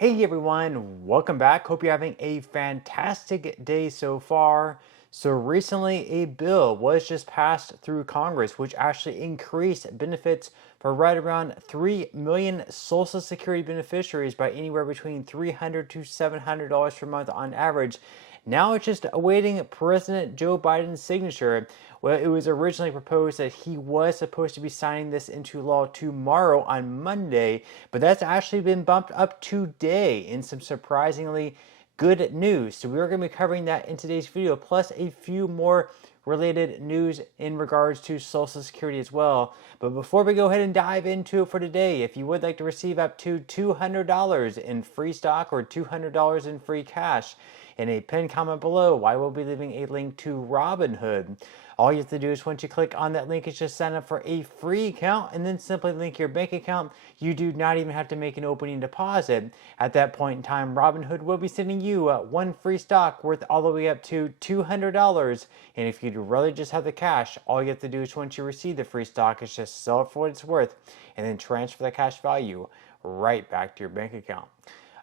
Hey everyone, welcome back. Hope you're having a fantastic day so far. So, recently a bill was just passed through Congress, which actually increased benefits for right around 3 million Social Security beneficiaries by anywhere between $300 to $700 per month on average. Now it's just awaiting President Joe Biden's signature. Well, it was originally proposed that he was supposed to be signing this into law tomorrow on Monday, but that's actually been bumped up today in some surprisingly good news. So we are going to be covering that in today's video, plus a few more related news in regards to Social Security as well. But before we go ahead and dive into it for today, if you would like to receive up to $200 in free stock or $200 in free cash, in a pinned comment below, I will be leaving a link to Robinhood. All you have to do is once you click on that link is just sign up for a free account and then simply link your bank account. You do not even have to make an opening deposit. At that point in time, Robinhood will be sending you one free stock worth all the way up to $200. And if you really just have the cash, all you have to do is once you receive the free stock is just sell it for what it's worth and then transfer the cash value right back to your bank account.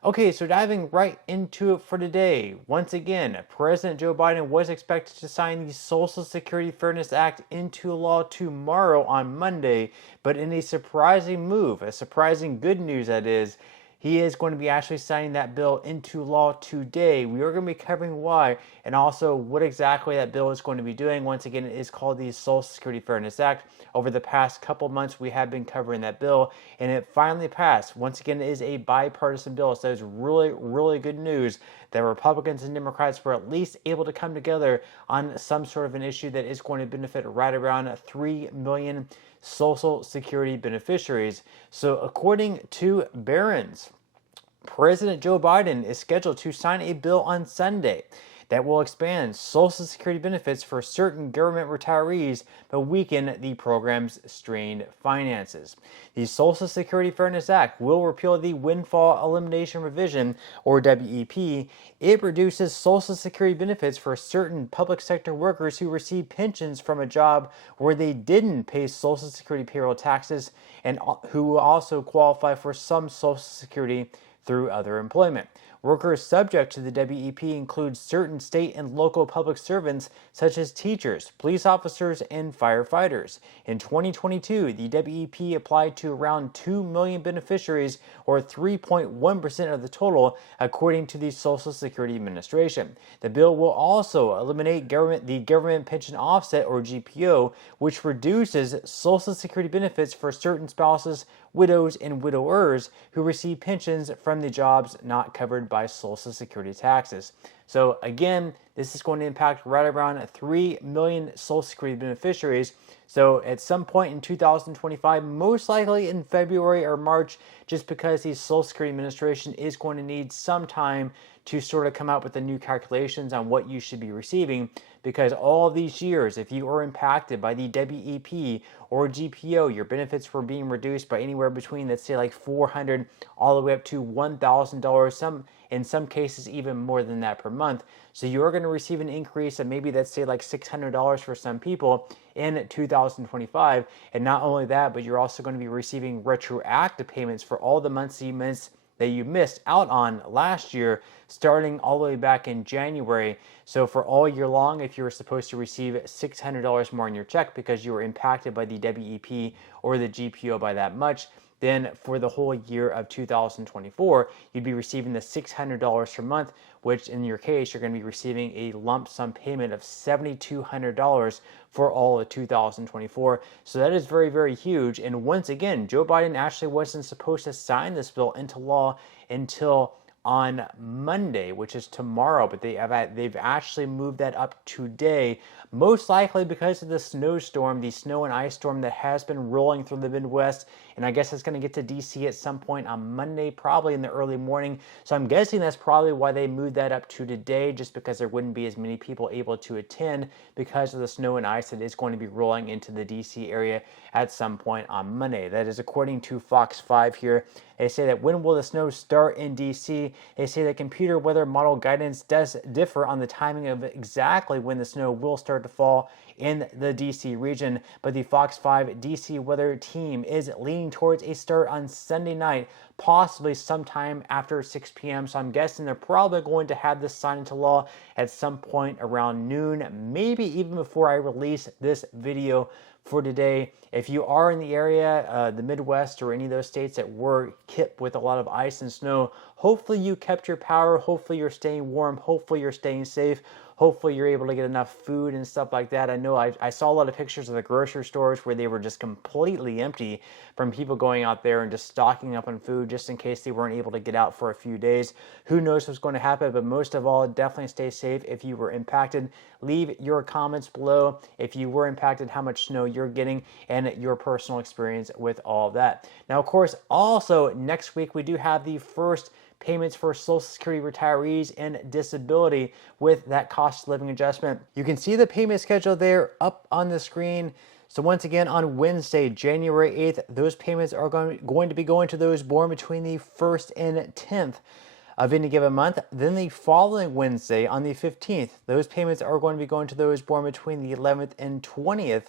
Okay, so diving right into it for today. Once again, President Joe Biden was expected to sign the Social Security Fairness Act into law tomorrow on Monday, but in a surprising move, a surprising good news that is, he is going to be actually signing that bill into law today. We are going to be covering why and also what exactly that bill is going to be doing. Once again, it is called the Social Security Fairness Act. Over the past couple months, we have been covering that bill, and it finally passed. Once again, it is a bipartisan bill, so it's really, really good news that Republicans and Democrats were at least able to come together on some sort of an issue that is going to benefit right around 3 million Social Security beneficiaries. So, according to Barron's, President Joe Biden is scheduled to sign a bill on Sunday that will expand Social Security benefits for certain government retirees but weaken the program's strained finances. The Social Security Fairness Act will repeal the Windfall Elimination Provision, or WEP. It reduces Social Security benefits for certain public sector workers who receive pensions from a job where they didn't pay Social Security payroll taxes and who also qualify for some Social Security through other employment. Workers subject to the WEP include certain state and local public servants such as teachers, police officers, and firefighters. In 2022, the WEP applied to around 2 million beneficiaries, or 3.1% of the total, according to the Social Security Administration. The bill will also eliminate the Government Pension Offset, or GPO, which reduces Social Security benefits for certain spouses, widows, and widowers who receive pensions from the jobs not covered by Social Security taxes. So again, this is going to impact right around 3 million Social Security beneficiaries. So at some point in 2025, most likely in February or March, just because the Social Security Administration is going to need some time to sort of come up with the new calculations on what you should be receiving, because all these years, if you are impacted by the WEP or GPO, your benefits were being reduced by anywhere between, let's say, like $400 all the way up to $1,000, in some cases even more than that per month. So you're going to receive an increase of maybe, let's say, like $600 for some people in 2025. And not only that, but you're also going to be receiving retroactive payments for all the months that you missed out on last year, starting all the way back in January. So for all year long, if you were supposed to receive $600 more in your check because you were impacted by the WEP or the GPO by that much, then for the whole year of 2024, you'd be receiving the $600 per month, which in your case, you're going to be receiving a lump sum payment of $7,200 for all of 2024. So that is very, very huge. And once again, Joe Biden actually wasn't supposed to sign this bill into law until on Monday, which is tomorrow, but they've actually moved that up today, most likely because of the snowstorm, the snow and ice storm that has been rolling through the Midwest, and I guess it's going to get to DC at some point on Monday, probably in the early morning. So I'm guessing that's probably why they moved that up to today, just because there wouldn't be as many people able to attend because of the snow and ice that is going to be rolling into the DC area at some point on Monday. That is according to Fox 5 here. They say that when will the snow start in DC? They say that computer weather model guidance does differ on the timing of exactly when the snow will start to fall in the DC region, but the Fox 5 DC weather team is leaning towards a start on Sunday night, possibly sometime after 6 p.m. So I'm guessing they're probably going to have this signed into law at some point around noon, maybe even before I release this video for today. If you are in the area, the Midwest or any of those states that were hit with a lot of ice and snow, hopefully you kept your power, hopefully you're staying warm, hopefully you're staying safe, hopefully you're able to get enough food and stuff like that. I know I saw a lot of pictures of the grocery stores where they were just completely empty from people going out there and just stocking up on food just in case they weren't able to get out for a few days. Who knows what's going to happen, but most of all, definitely stay safe if you were impacted. Leave your comments below if you were impacted, how much snow you're getting, and your personal experience with all of that. Now, of course, also next week we do have the first payments for Social Security retirees and disability with that cost of living adjustment. You can see the payment schedule there up on the screen. So once again, on Wednesday, January 8th, those payments are going to be going to those born between the 1st and 10th of any given month. Then the following Wednesday, on the 15th, those payments are going to be going to those born between the 11th and 20th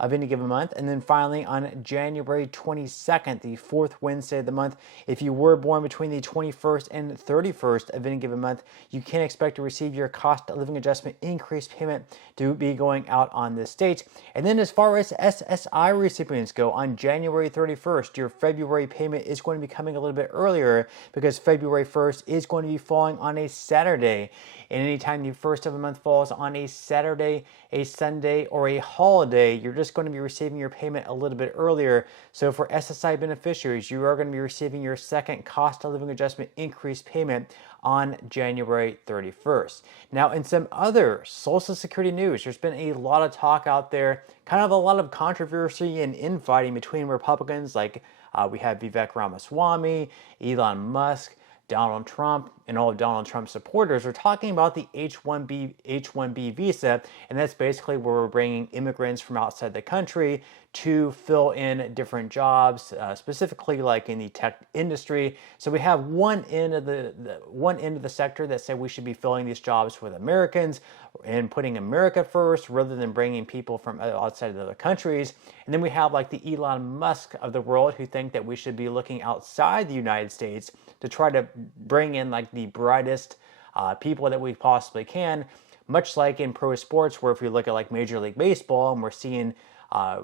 of any given month. And then finally on January 22nd, the fourth Wednesday of the month, if you were born between the 21st and 31st of any given month, you can expect to receive your cost of living adjustment increase payment to be going out on this date. And then as far as SSI recipients go, on January 31st, your February payment is going to be coming a little bit earlier because February 1st is going to be falling on a Saturday. And anytime the first of the month falls on a Saturday, a Sunday, or a holiday, you're just going to be receiving your payment a little bit earlier. So for SSI beneficiaries, you are going to be receiving your second cost of living adjustment increase payment on January 31st. Now, in some other Social Security news, there's been a lot of talk out there, kind of a lot of controversy and infighting between Republicans like we have Vivek Ramaswamy, Elon Musk, Donald Trump, and all of Donald Trump's supporters are talking about the H-1B visa, and that's basically where we're bringing immigrants from outside the country to fill in different jobs, specifically like in the tech industry. So we have one end of the sector that said we should be filling these jobs with Americans and putting America first rather than bringing people from outside of other countries. And then we have like the Elon Musk of the world who think that we should be looking outside the United States to try to bring in like the brightest people that we possibly can, much like in pro sports, where if we look at like Major League Baseball and we're seeing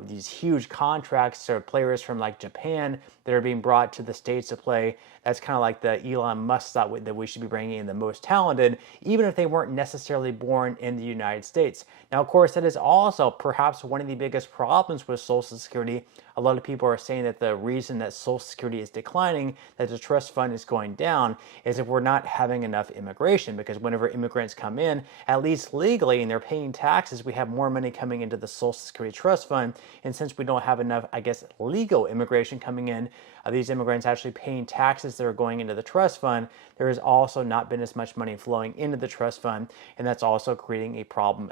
these huge contracts to players from like Japan that are being brought to the States to play. That's kind of like the Elon Musk thought that we should be bringing in the most talented, even if they weren't necessarily born in the United States. Now, of course, that is also perhaps one of the biggest problems with Social Security. A lot of people are saying that the reason that Social Security is declining, that the trust fund is going down, is if we're not having enough immigration, because whenever immigrants come in, at least legally, and they're paying taxes, we have more money coming into the Social Security trust fund. And since we don't have enough, I guess, legal immigration coming in, these immigrants actually paying taxes that are going into the trust fund, there has also not been as much money flowing into the trust fund, and that's also creating a problem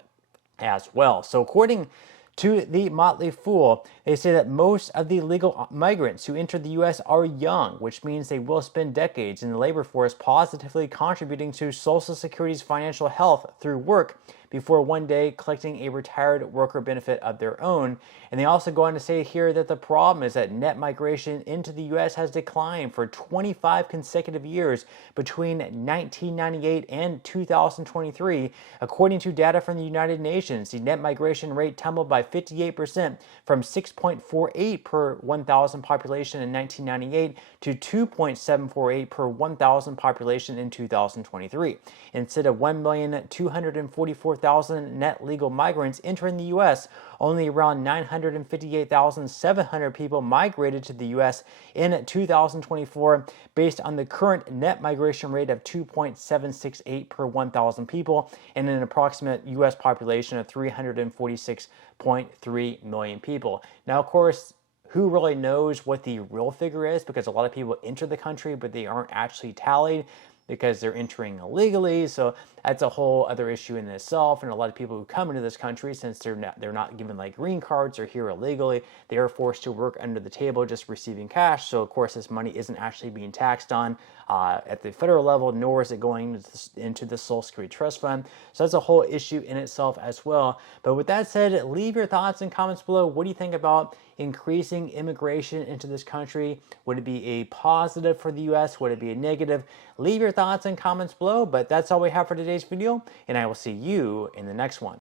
as well. So according to the Motley Fool, they say that most of the legal migrants who enter the U.S. are young, which means they will spend decades in the labor force positively contributing to Social Security's financial health through work before one day collecting a retired worker benefit of their own. And they also go on to say here that the problem is that net migration into the U.S. has declined for 25 consecutive years between 1998 and 2023. According to data from the United Nations, the net migration rate tumbled by 58% from 6.48 per 1,000 population in 1998 to 2.748 per 1,000 population in 2023. Instead of 1,244,000 net legal migrants entering the U.S., only around 958,700 people migrated to the U.S. in 2024, based on the current net migration rate of 2.768 per 1,000 people and an approximate U.S. population of 346.3 million people. Now, of course, who really knows what the real figure is, because a lot of people enter the country, but they aren't actually tallied because they're entering illegally. So that's a whole other issue in itself. And a lot of people who come into this country, since they're not given like green cards or here illegally, they are forced to work under the table just receiving cash. So of course this money isn't actually being taxed on at the federal level, nor is it going into the Social Security Trust Fund. So that's a whole issue in itself as well. But with that said, leave your thoughts and comments below. What do you think about increasing immigration into this country? Would it be a positive for the U.S.? Would it be a negative? Leave your thoughts and comments below, but that's all we have for today's video, and I will see you in the next one.